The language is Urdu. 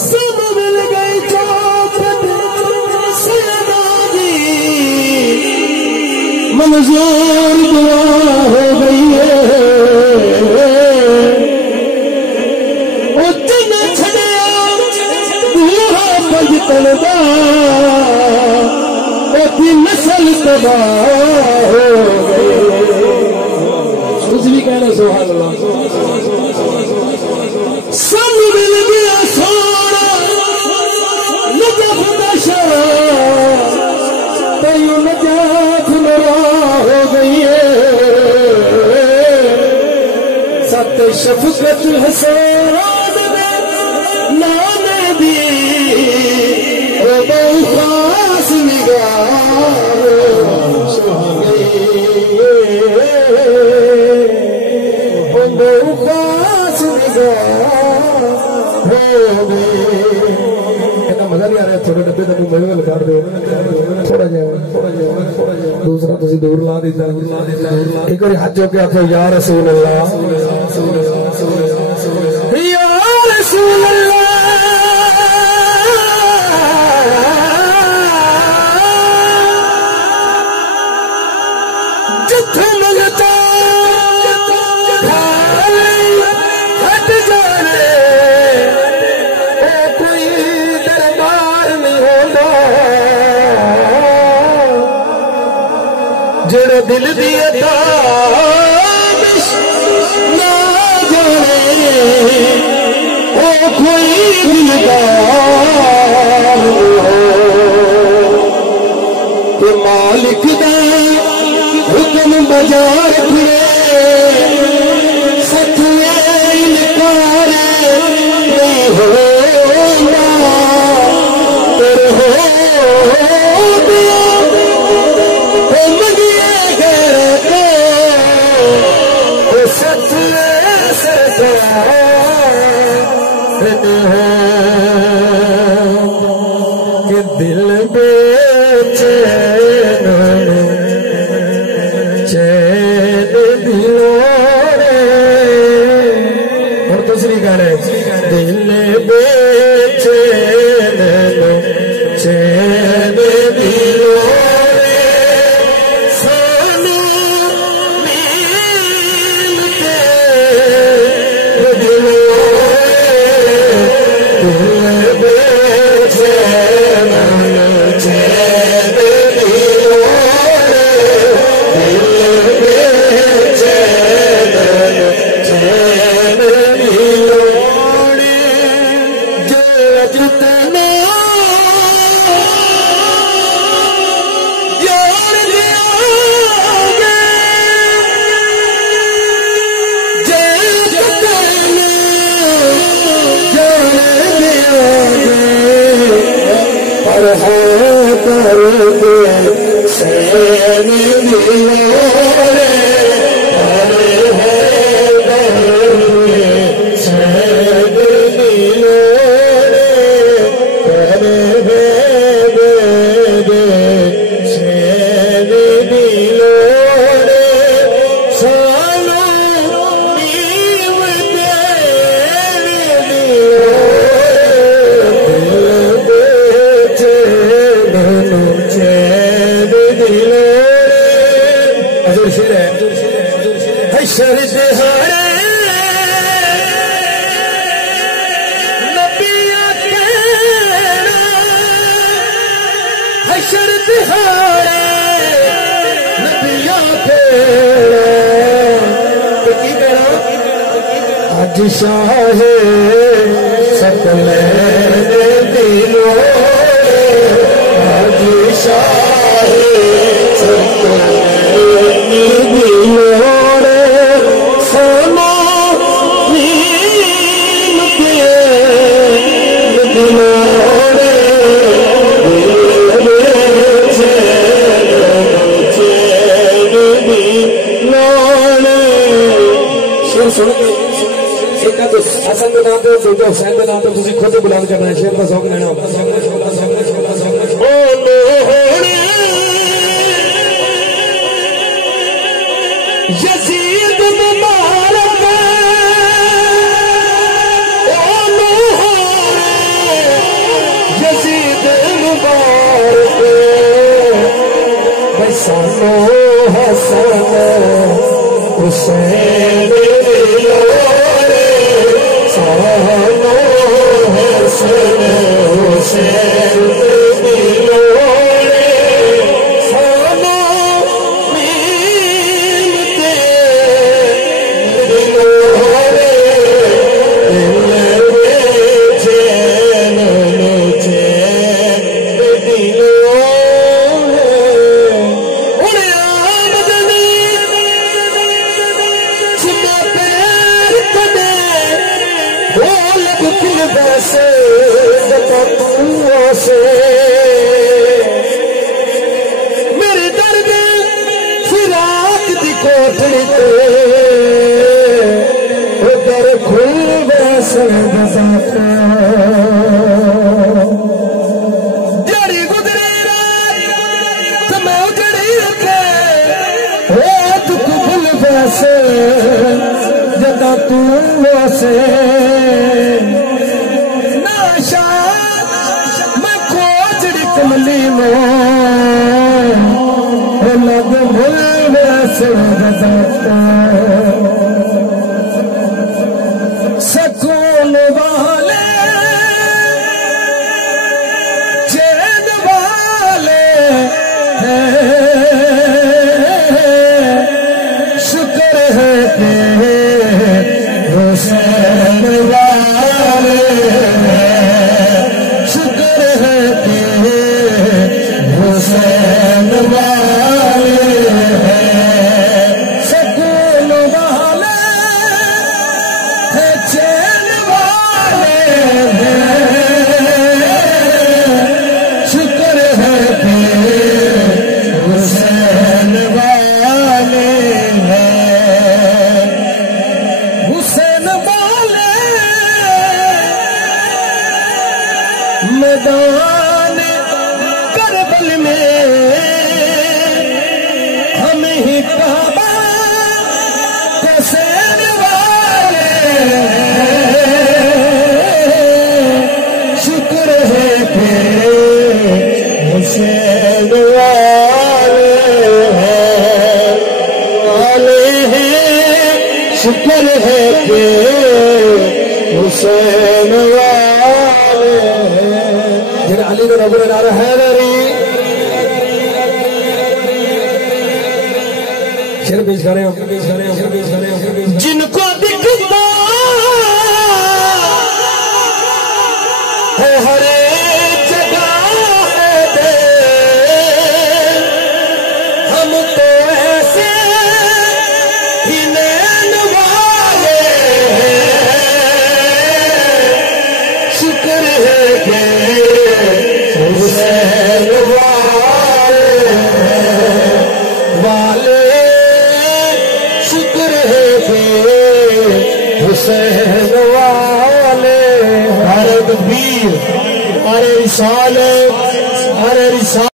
سب مل گئی چوکھٹ سیدہ دی منظور دعا ہو گئی ہے اتن چھڑیا دوہا پنجتن دا اتی نسل تباہ ہو گئی کچھ بھی کہنا سبحان اللہ سب مل گیا سونا نجف دشرا تیوں نجات مرا ہو گئی ہے ست شفقت حسین نام دی او بہو خاص نگاہ ہو گئی او بہو خاص مزہ نہیں آ رہا چھوٹے ڈبے تک میرے کر دو تھوڑا جا دوسرا تسی دور لا دیتا ایک بار ہاتھ چوک کے آخو یا رسول اللہ یا رسول اللہ جتھے ملتا ہٹ جانے کوئی دربار نہیں ہوتا جڑا دل دی عطا نہ جانے او کوئی دلدار کہ مالک دا حکم بجا رکھے ستوے انکار نہیں ہونا تیرے ہو دیا مگیے غیر کو ستوے سجاتے ہو کہ دل بے دل بے چین چین دلوں سانو مل کے دلوں دل بے چین چین دلوں دل بے چین چین دلوں شاہ سکل دلوں آج شاہ سکل دلوں سونا نیم کے دلوں سن کے حسن کے نام پہ دوجا حسین کے نام پہ تسی خود بلند کرنا ہے شیر کا ذوق لینا ہوگا یزید مبارک او حسن حسین لوڑے سانو حسن حسین لوڑے سانو ملتے لوڑے چین چین سے میرے درد فراق دی کوٹڑی تے در کھل ویسے بساتا جڑی گزری رات تو میں اجڑی کے رات کو کھل ویسے جدا تو ویسے کملی میں لگ بھول ویسے بتاتا سکون والے چین والے شکر ہے تیرے حسین والے شکر ہے تیرے حسین والے سکون والے چین والے شکر ہے تیرے حسین والے حسین والے میدان کربل میں ہمیں ہی کعبہ حسین والے شکر ہے تیرے حسین والے شکر ہے تیرے حسین والے جنہیں علی نے نبو نارا حیدری شیر پیش کریں جن کو دکھتا ہے ہر ایک جگہ ہے دے ہم تو ایسے ہی نین والے شکر ہے کہ حسین والے شکر ہے تیرے حسین والے ہمارے تکبیر ہمارے رسالے